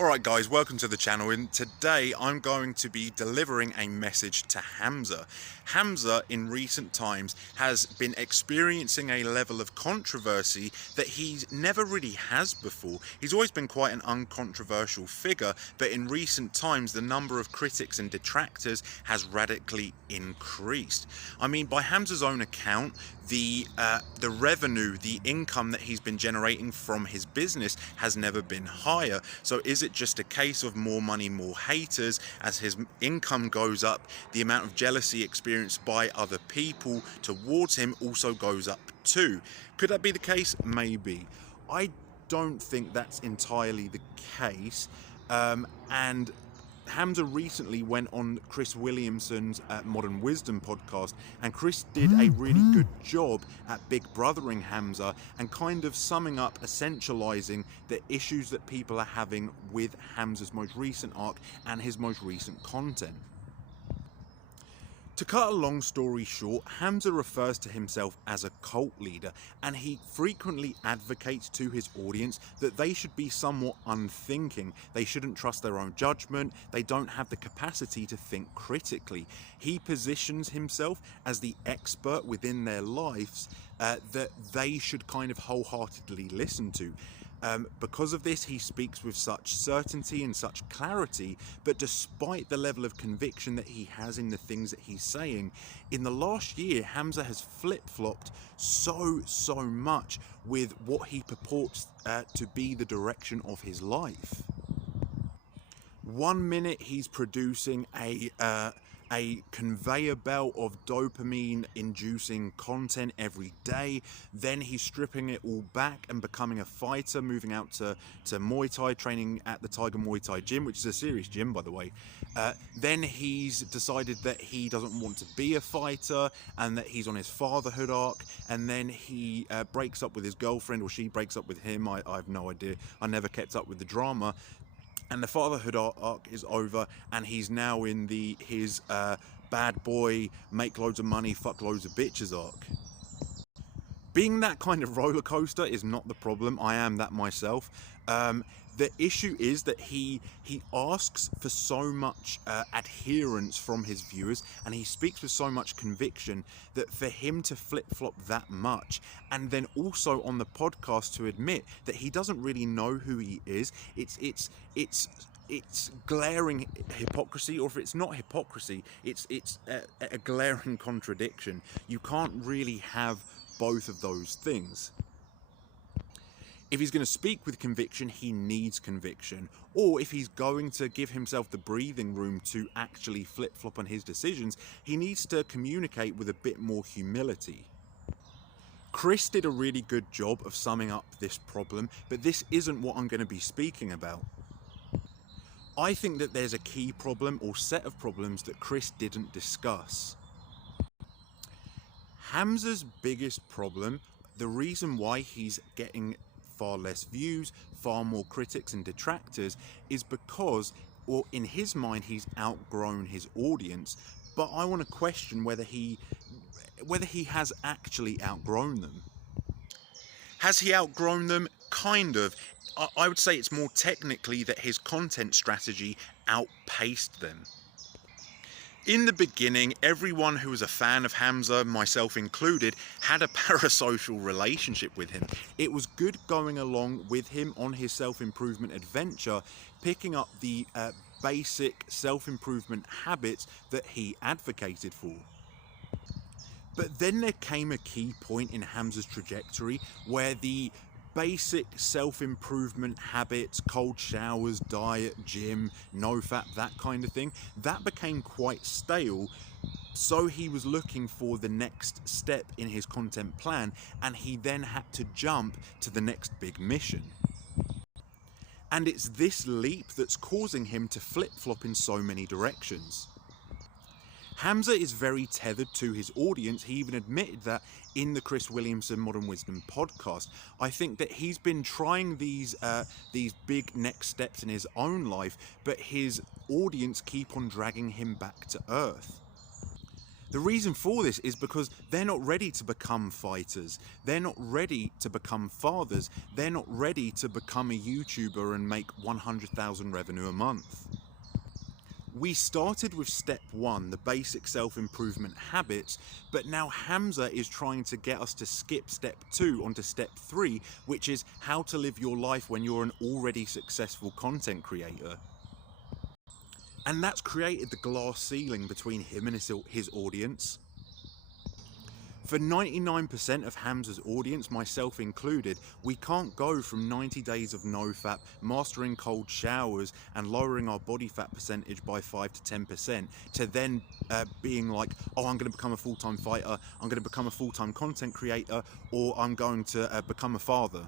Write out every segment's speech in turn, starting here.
Alright guys, welcome to the channel, and today I'm going to be delivering a message to Hamza. Hamza in recent times has been experiencing a level of controversy that he never really has before. He's always been quite an uncontroversial figure, but in recent times the number of critics and detractors has radically increased. I mean, by Hamza's own account, the revenue, the income that he's been generating from his business has never been higher. So is it just a case of more money, more haters? As his income goes up, the amount of jealousy experienced by other people towards him also goes up too. Could that be the case? Maybe. I don't think that's entirely the case. And Hamza recently went on Chris Williamson's Modern Wisdom podcast, and Chris did a really good job at big brothering Hamza and kind of summing up, essentializing the issues that people are having with Hamza's most recent arc and his most recent content. To cut a long story short, Hamza refers to himself as a cult leader, and he frequently advocates to his audience that they should be somewhat unthinking. They shouldn't trust their own judgment. They don't have the capacity to think critically. He positions himself as the expert within their lives that they should kind of wholeheartedly listen to. Because of this, he speaks with such certainty and such clarity, but despite the level of conviction that he has in the things that he's saying, in the last year, Hamza has flip-flopped so much with what he purports to be the direction of his life. 1 minute he's producing a conveyor belt of dopamine inducing content every day, then he's stripping it all back and becoming a fighter, moving out to Muay Thai, training at the Tiger Muay Thai gym, which is a serious gym, by the way. Then he's decided that he doesn't want to be a fighter and that he's on his fatherhood arc, and then he breaks up with his girlfriend, or she breaks up with him. I have no idea. I never kept up with the drama. And the fatherhood arc is over, and he's now in his bad boy, make loads of money, fuck loads of bitches arc. Being that kind of roller coaster is not the problem. I am that myself. The issue is that he asks for so much adherence from his viewers, and he speaks with so much conviction that for him to flip-flop that much, and then also on the podcast to admit that he doesn't really know who he is, it's glaring hypocrisy, or if it's not hypocrisy, it's a glaring contradiction. You can't really have both of those things. If he's going to speak with conviction, he needs conviction. Or if he's going to give himself the breathing room to actually flip-flop on his decisions, he needs to communicate with a bit more humility. Chris did a really good job of summing up this problem, but this isn't what I'm going to be speaking about. I think that there's a key problem or set of problems that Chris didn't discuss. Hamza's biggest problem, the reason why he's getting far less views, far more critics and detractors, is because, or in his mind, he's outgrown his audience. But I want to question whether he has actually outgrown them. Has he outgrown them? Kind of. I would say it's more technically that his content strategy outpaced them. In the beginning, everyone who was a fan of Hamza, myself included, had a parasocial relationship with him. It was good going along with him on his self-improvement adventure, picking up the basic self-improvement habits that he advocated for. But then there came a key point in Hamza's trajectory where the basic self-improvement habits, cold showers, diet, gym, no fat, that kind of thing, that became quite stale. So he was looking for the next step in his content plan, and he then had to jump to the next big mission. And it's this leap that's causing him to flip-flop in so many directions. Hamza is very tethered to his audience. He even admitted that in the Chris Williamson Modern Wisdom podcast. I think that he's been trying these big next steps in his own life, but his audience keep on dragging him back to earth. The reason for this is because they're not ready to become fighters. They're not ready to become fathers. They're not ready to become a YouTuber and make 100,000 revenue a month. We started with step 1, the basic self-improvement habits, but now Hamza is trying to get us to skip step 2 onto step 3, which is how to live your life when you're an already successful content creator. And that's created the glass ceiling between him and his audience. For 99% of Hamza's audience, myself included, we can't go from 90 days of no-fap, mastering cold showers and lowering our body fat percentage by 5 to 10% to then being like, oh, I'm going to become a full-time fighter, I'm going to become a full-time content creator, or I'm going to become a father.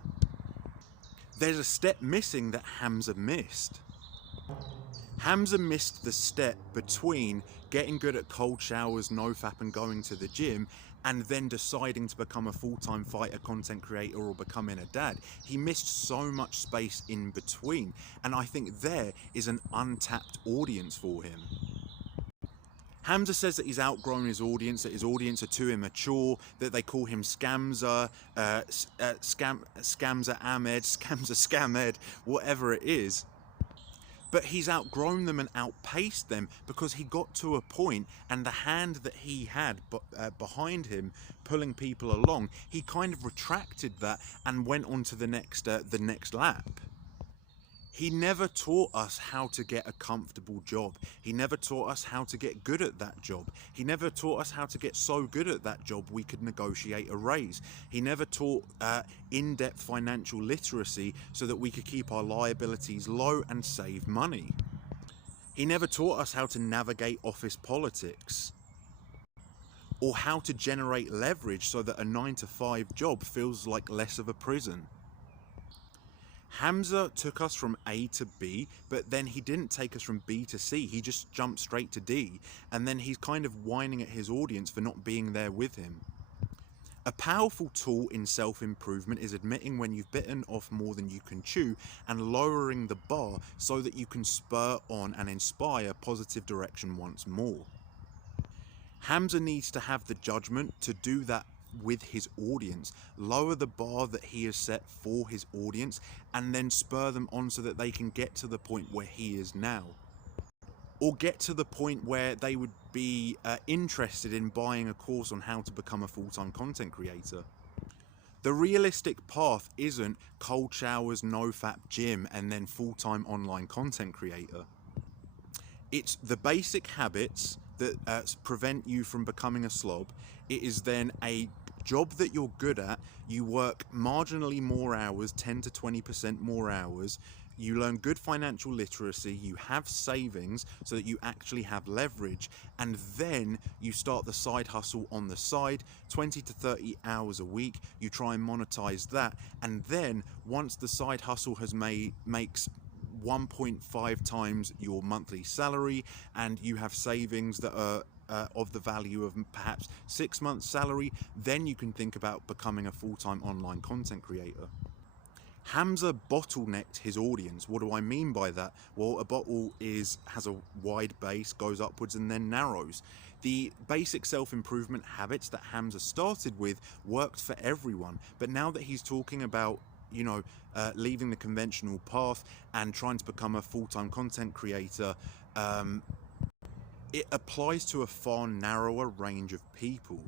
There's a step missing that Hamza missed. Hamza missed the step between getting good at cold showers, no-fap and going to the gym, and then deciding to become a full-time fighter, content creator, or becoming a dad. He missed so much space in between, and I think there is an untapped audience for him. Hamza says that he's outgrown his audience, that his audience are too immature, that they call him Scamza, Scamza Ahmed, Scamza Scamed, whatever it is. But he's outgrown them and outpaced them because he got to a point, and the hand that he had behind him pulling people along, he kind of retracted that and went on to the next lap. He never taught us how to get a comfortable job. He never taught us how to get good at that job. He never taught us how to get so good at that job we could negotiate a raise. He never taught in-depth financial literacy so that we could keep our liabilities low and save money. He never taught us how to navigate office politics, or how to generate leverage so that a 9-to-5 job feels like less of a prison. Hamza took us from A to B, but then he didn't take us from B to C, he just jumped straight to D, and then he's kind of whining at his audience for not being there with him. A powerful tool in self-improvement is admitting when you've bitten off more than you can chew and lowering the bar so that you can spur on and inspire positive direction once more. Hamza needs to have the judgment to do that with his audience, lower the bar that he has set for his audience, and then spur them on so that they can get to the point where he is now, or get to the point where they would be interested in buying a course on how to become a full-time content creator. The realistic path isn't cold showers, no-fap gym, and then full-time online content creator. It's the basic habits that prevent you from becoming a slob. It is then a job that you're good at, you work marginally more hours, 10 to 20% more hours, you learn good financial literacy, you have savings so that you actually have leverage, and then you start the side hustle on the side, 20 to 30 hours a week, you try and monetize that, and then once the side hustle makes 1.5 times your monthly salary, and you have savings that are of the value of perhaps 6 months salary, then you can think about becoming a full-time online content creator. Hamza bottlenecked his audience. What do I mean by that? Well, a bottle has a wide base, goes upwards and then narrows. The basic self-improvement habits that Hamza started with worked for everyone, but now that he's talking about leaving the conventional path and trying to become a full-time content creator, it applies to a far narrower range of people,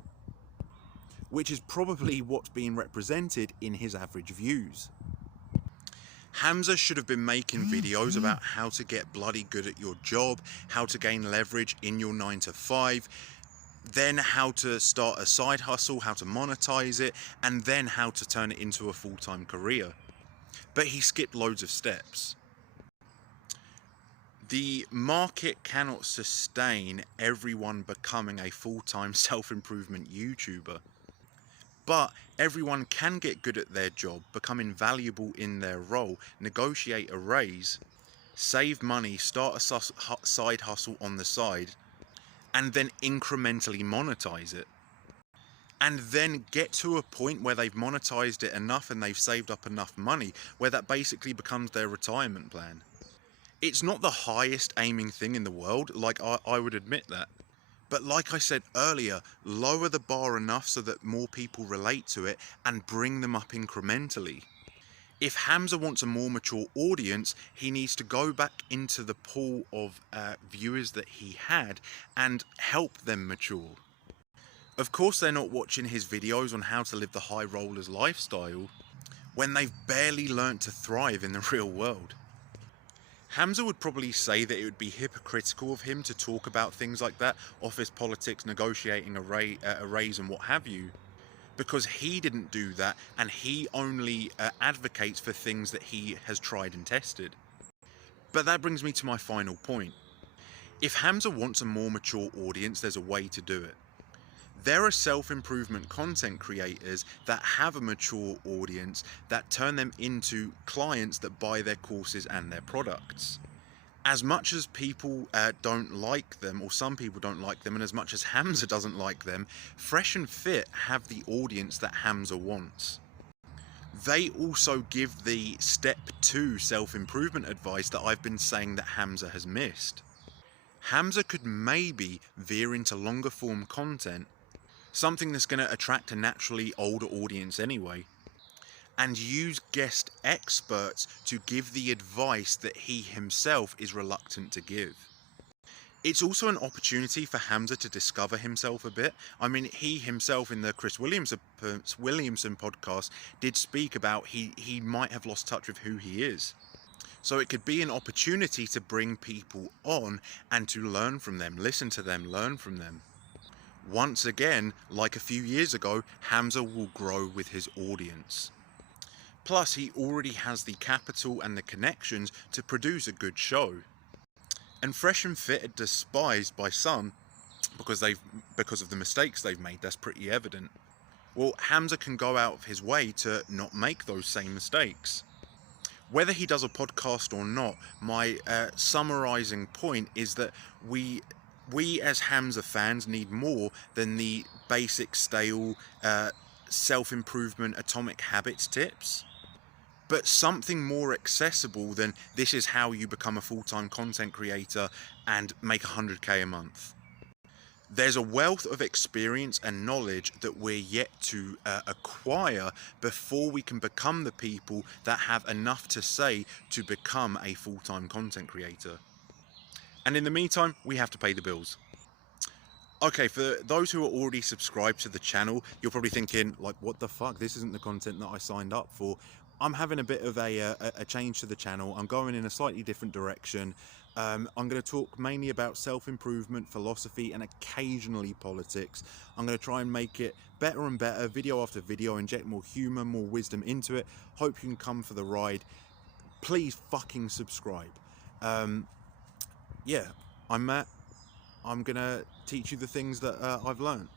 which is probably what's being represented in his average views. Hamza should have been making videos about how to get bloody good at your job, how to gain leverage in your 9-to-5, then how to start a side hustle, how to monetize it, and then how to turn it into a full-time career. But he skipped loads of steps. The market cannot sustain everyone becoming a full-time self-improvement YouTuber. But everyone can get good at their job, become invaluable in their role, negotiate a raise, save money, start a side hustle on the side, and then incrementally monetize it. And then get to a point where they've monetized it enough and they've saved up enough money where that basically becomes their retirement plan. It's not the highest aiming thing in the world, like I would admit that. But like I said earlier, lower the bar enough so that more people relate to it and bring them up incrementally. If Hamza wants a more mature audience, he needs to go back into the pool of viewers that he had and help them mature. Of course, they're not watching his videos on how to live the high rollers lifestyle when they've barely learnt to thrive in the real world. Hamza would probably say that it would be hypocritical of him to talk about things like that, office politics, negotiating a raise and what have you, because he didn't do that and he only advocates for things that he has tried and tested. But that brings me to my final point. If Hamza wants a more mature audience, there's a way to do it. There are self-improvement content creators that have a mature audience that turn them into clients that buy their courses and their products. As much as people don't like them, or some people don't like them, and as much as Hamza doesn't like them, Fresh and Fit have the audience that Hamza wants. They also give the step 2 self-improvement advice that I've been saying that Hamza has missed. Hamza could maybe veer into longer form content, something that's going to attract a naturally older audience anyway, and use guest experts to give the advice that he himself is reluctant to give. It's also an opportunity for Hamza to discover himself a bit. I mean, he himself in the Chris Williamson podcast did speak about he might have lost touch with who he is. So it could be an opportunity to bring people on and to learn from them, listen to them, learn from them. Once again, like a few years ago, Hamza will grow with his audience. Plus, he already has the capital and the connections to produce a good show. And Fresh and Fit are despised by some because of the mistakes they've made. That's pretty evident. Well, Hamza can go out of his way to not make those same mistakes. Whether he does a podcast or not, my summarizing point is that we as Hamza fans need more than the basic stale self-improvement atomic habits tips, but something more accessible than this is how you become a full-time content creator and make 100k a month. There's a wealth of experience and knowledge that we're yet to acquire before we can become the people that have enough to say to become a full-time content creator. And in the meantime, we have to pay the bills. Okay, for those who are already subscribed to the channel, you're probably thinking, like, what the fuck? This isn't the content that I signed up for. I'm having a bit of a change to the channel. I'm going in a slightly different direction. I'm going to talk mainly about self-improvement, philosophy, and occasionally politics. I'm going to try and make it better and better, video after video, inject more humor, more wisdom into it. Hope you can come for the ride. Please fucking subscribe. Yeah, I'm Matt. I'm going to teach you the things that I've learned.